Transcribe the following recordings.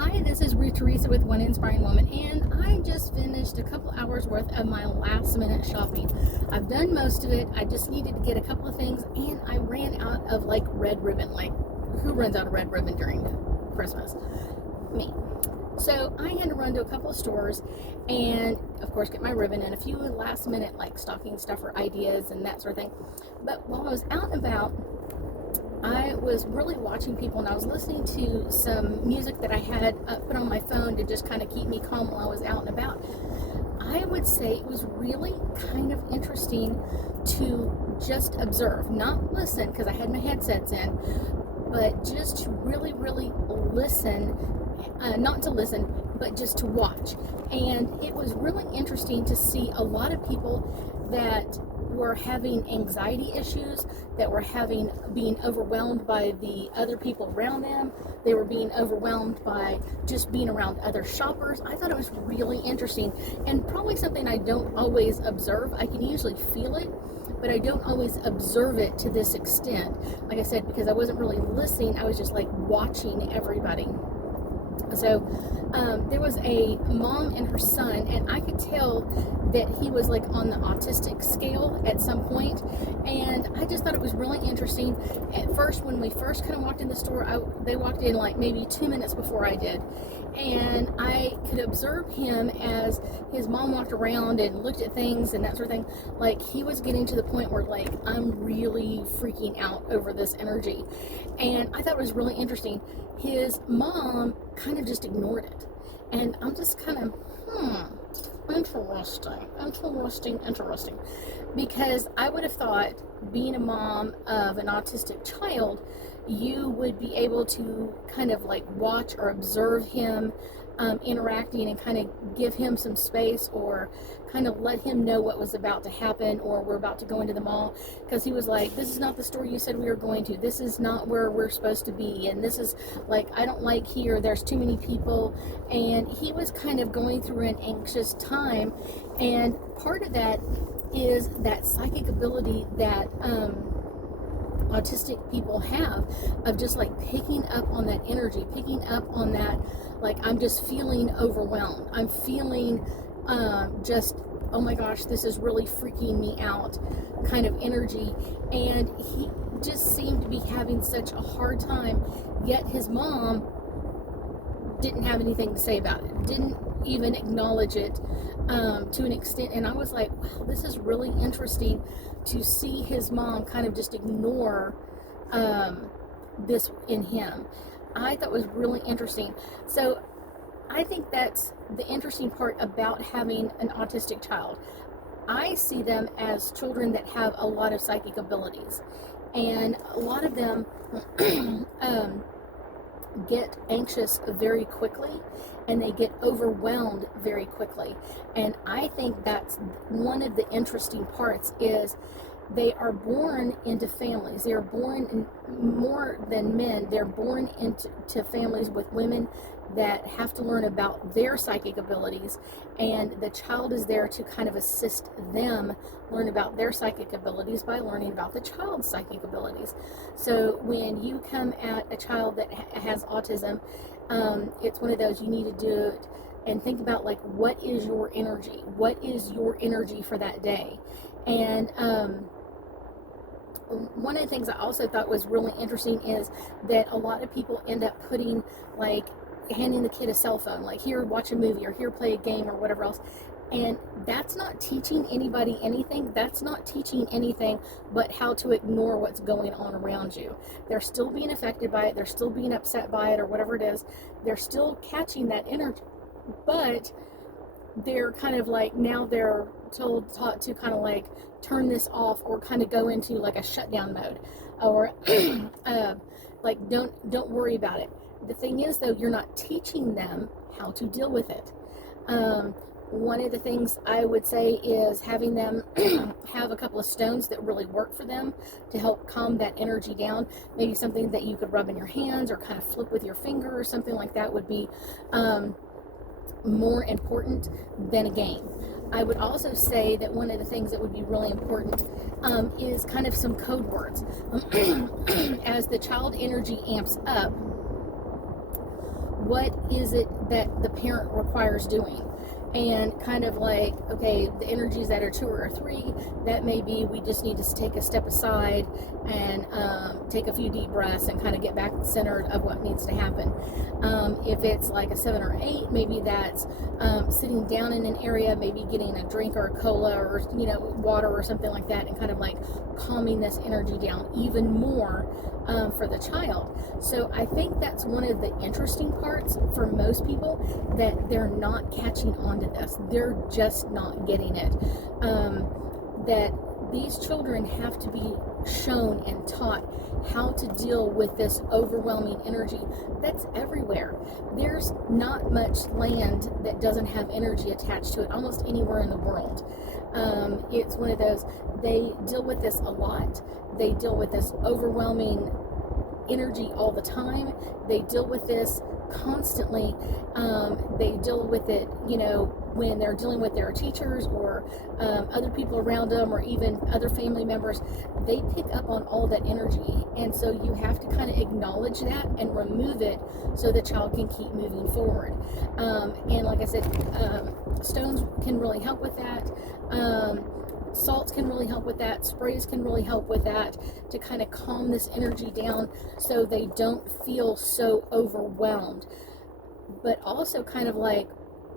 Hi, this is Ruth Theresa with One Inspiring Woman, and I just finished a couple hours worth of my last minute shopping. I've done most of it. I just needed to get a couple of things, and I ran out of red ribbon. Who runs out of red ribbon during Christmas? Me. So I had to run to a couple of stores and, of course, get my ribbon and a few last minute stocking stuffer ideas and that sort of thing. But while I was out and about, I was really watching people, and I was listening to some music that I had put on my phone to just kind of keep me calm while I was out and about. I would say it was really kind of interesting to just observe, not listen because I had my headsets in, but just to really, really listen, not to listen, but just to watch. And it was really interesting to see a lot of people that were having anxiety issues, that were being overwhelmed by the other people around them. They were being overwhelmed by just being around other shoppers. I thought it was really interesting, and probably something I don't always observe. I can usually feel it, but I don't always observe it to this extent. Like I said, because I wasn't really listening, I was just watching everybody. So there was a mom and her son, and I could tell that he was on the autistic scale at some point, and I just thought it was really interesting. At first, when we first kind of walked in the store, they walked in maybe 2 minutes before I did, and I could observe him as his mom walked around and looked at things and that sort of thing. He was getting to the point where I'm really freaking out over this energy, and I thought it was really interesting. His mom kind of just ignored it, and I'm just kind of interesting, because I would have thought, being a mom of an autistic child, you would be able to kind of watch or observe him interacting and kind of give him some space, or kind of let him know what was about to happen, or we're about to go into the mall, because he was this is not the store you said we were going to, this is not where we're supposed to be, and this is I don't like here, there's too many people. And he was kind of going through an anxious time, and part of that is that psychic ability that autistic people have, of just picking up on that energy, picking up on that, I'm just feeling overwhelmed, I'm feeling just, oh my gosh, this is really freaking me out kind of energy. And he just seemed to be having such a hard time, yet his mom didn't have anything to say about it, didn't even acknowledge it to an extent. And I was like, wow, this is really interesting to see his mom kind of just ignore this in him. I thought was really interesting. So I think that's the interesting part about having an autistic child. I see them as children that have a lot of psychic abilities, and a lot of them get anxious very quickly, and they get overwhelmed very quickly. And I think that's one of the interesting parts, is they are born into families. They are born more than men. They're born into families with women that have to learn about their psychic abilities, and the child is there to kind of assist them learn about their psychic abilities by learning about the child's psychic abilities. So when you come at a child that has autism, it's one of those, you need to do it and think about what is your energy? What is your energy for that day? And one of the things I also thought was really interesting is that a lot of people end up putting handing the kid a cell phone, here, watch a movie, or here, play a game, or whatever else. And that's not teaching anybody anything. That's not teaching anything but how to ignore what's going on around you. They're still being affected by it. They're still being upset by it, or whatever it is. They're still catching that energy, but they're kind of now they're taught to kind of turn this off, or kind of go into a shutdown mode, or don't worry about it. The thing is, though, you're not teaching them how to deal with it. One of the things I would say is having them have a couple of stones that really work for them to help calm that energy down. Maybe something that you could rub in your hands, or kind of flip with your finger, or something like that would be more important than a game. I would also say that one of the things that would be really important is kind of some code words. As the child energy amps up, what is it that the parent requires doing? And kind of like, okay, the energies that are 2 or 3, that may be we just need to take a step aside and take a few deep breaths and kind of get back centered of what needs to happen. If it's like a 7 or 8, maybe that's sitting down in an area, maybe getting a drink or a cola or water or something like that, and kind of like calming this energy down even more for the child. So I think that's one of the interesting parts for most people, that they're not catching on to this. They're just not getting it. That these children have to be shown and taught how to deal with this overwhelming energy that's everywhere. There's not much land that doesn't have energy attached to it, almost anywhere in the world. It's one of those, they deal with this a lot. They deal with this overwhelming energy all the time. They deal with this constantly. They deal with it, when they're dealing with their teachers or other people around them, or even other family members. They pick up on all that energy, and so you have to kind of acknowledge that and remove it so the child can keep moving forward. And like I said, stones can really help with that. Salts can really help with that. Sprays can really help with that, to kind of calm this energy down so they don't feel so overwhelmed. But also kind of like,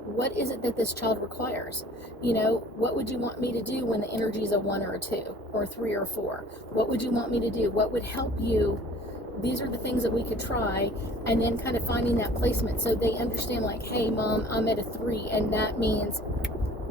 what is it that this child requires? What would you want me to do when the energy is a 1 or a 2 or 3 or 4? What would you want me to do? What would help you? These are the things that we could try, and then kind of finding that placement so they understand, like, hey mom, I'm at a 3, and that means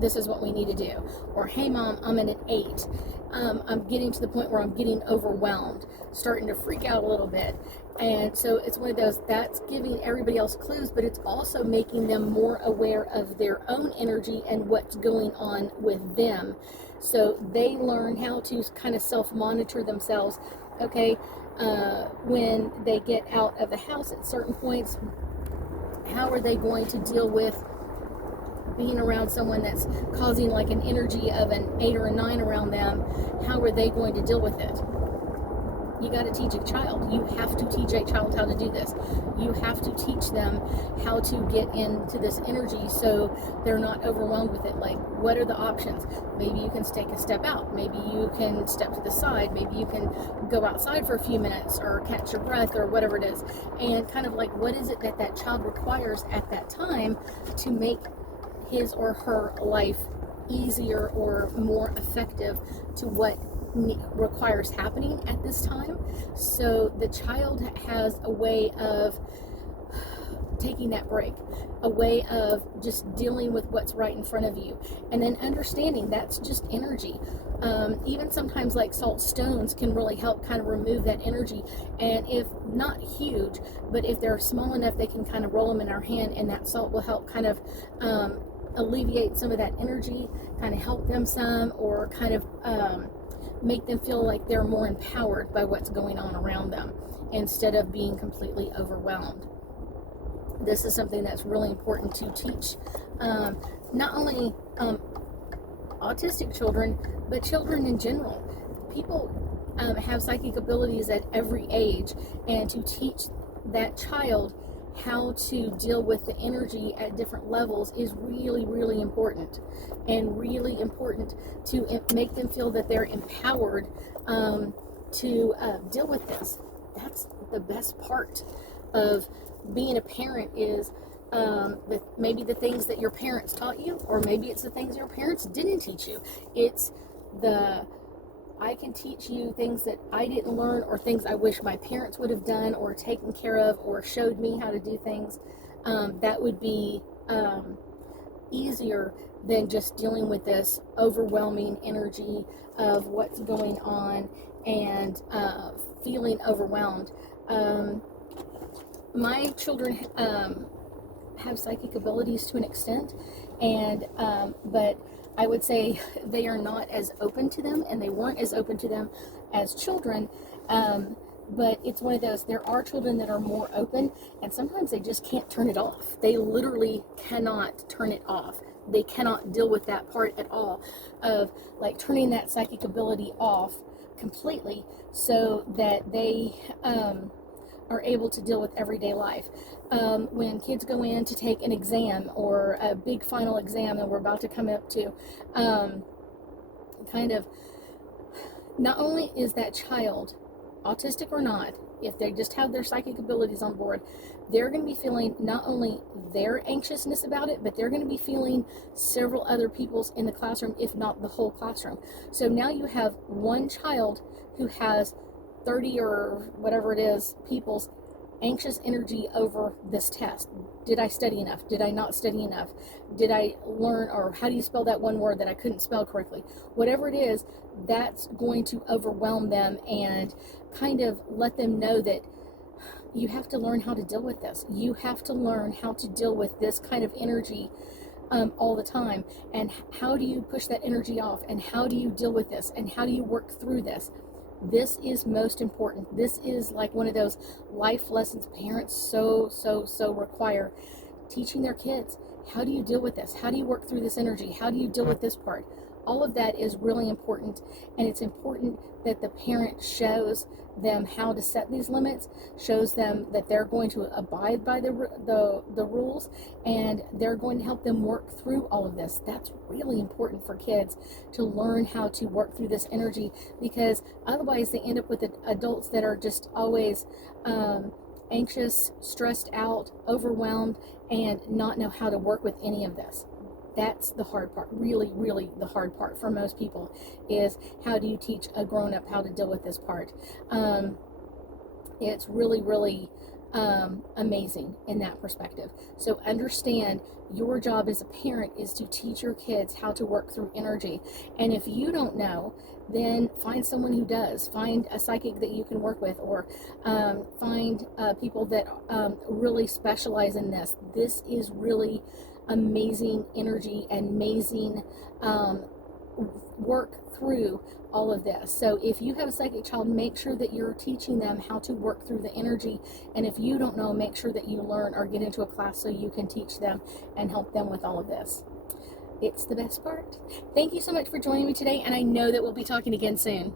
this is what we need to do. Or, hey mom, I'm at an 8. I'm getting to the point where I'm getting overwhelmed, starting to freak out a little bit. And so it's one of those, that's giving everybody else clues, but it's also making them more aware of their own energy and what's going on with them. So they learn how to kind of self-monitor themselves. Okay, when they get out of the house at certain points, how are they going to deal with being around someone that's causing like an energy of an 8 or a 9 around them? How are they going to deal with it? You got to teach a child. You have to teach a child how to do this. You have to teach them how to get into this energy so they're not overwhelmed with it. Like, what are the options? Maybe you can take a step out. Maybe you can step to the side. Maybe you can go outside for a few minutes or catch your breath or whatever it is. And kind of like, what is it that that child requires at that time to make his or her life easier or more effective to what requires happening at this time. So the child has a way of taking that break, a way of just dealing with what's right in front of you, and then understanding that's just energy. Even sometimes like salt stones can really help kind of remove that energy. And if not huge, but if they're small enough, they can kind of roll them in our hand, and that salt will help kind of alleviate some of that energy, kind of help them some, or kind of make them feel like they're more empowered by what's going on around them instead of being completely overwhelmed. This is something that's really important to teach not only autistic children, but children in general. People have psychic abilities at every age, and to teach that child how to deal with the energy at different levels is really, really important, and really important to make them feel that they're empowered to deal with this. That's the best part of being a parent, is maybe the things that your parents taught you, or maybe it's the things your parents didn't teach you. It's I can teach you things that I didn't learn, or things I wish my parents would have done or taken care of or showed me how to do things. That would be easier than just dealing with this overwhelming energy of what's going on and feeling overwhelmed. My children have psychic abilities to an extent, and but I would say they are not as open to them, and they weren't as open to them as children. But it's one of those, there are children that are more open, and sometimes they just can't turn it off. They literally cannot turn it off. They cannot deal with that part at all, of like turning that psychic ability off completely, so that they are able to deal with everyday life. When kids go in to take an exam or a big final exam that we're about to come up to, kind of, not only is that child, autistic or not, if they just have their psychic abilities on board, they're going to be feeling not only their anxiousness about it, but they're going to be feeling several other people's in the classroom, if not the whole classroom. So now you have one child who has 30 or whatever it is, people's anxious energy over this test. Did I study enough? Did I not study enough? Did I learn, or how do you spell that one word that I couldn't spell correctly? Whatever it is, that's going to overwhelm them and kind of let them know that you have to learn how to deal with this. You have to learn how to deal with this kind of energy all the time. And how do you push that energy off? And how do you deal with this? And how do you work through this? This is most important. This is like one of those life lessons parents so require. Teaching their kids, how do you deal with this? How do you work through this energy? How do you deal with this part? All of that is really important, and it's important that the parent shows them how to set these limits, shows them that they're going to abide by the rules, and they're going to help them work through all of this. That's really important for kids, to learn how to work through this energy, because otherwise they end up with adults that are just always anxious, stressed out, overwhelmed, and not know how to work with any of this. That's the hard part. Really, really the hard part for most people is, how do you teach a grown-up how to deal with this part? It's really, really amazing in that perspective. So understand, your job as a parent is to teach your kids how to work through energy. And if you don't know, then find someone who does. Find a psychic that you can work with, or find people that really specialize in this. This is really amazing energy and amazing work through all of this. So if you have a psychic child, make sure that you're teaching them how to work through the energy. And if you don't know, make sure that you learn or get into a class so you can teach them and help them with all of this. It's the best part. Thank you so much for joining me today, and I know that we'll be talking again soon.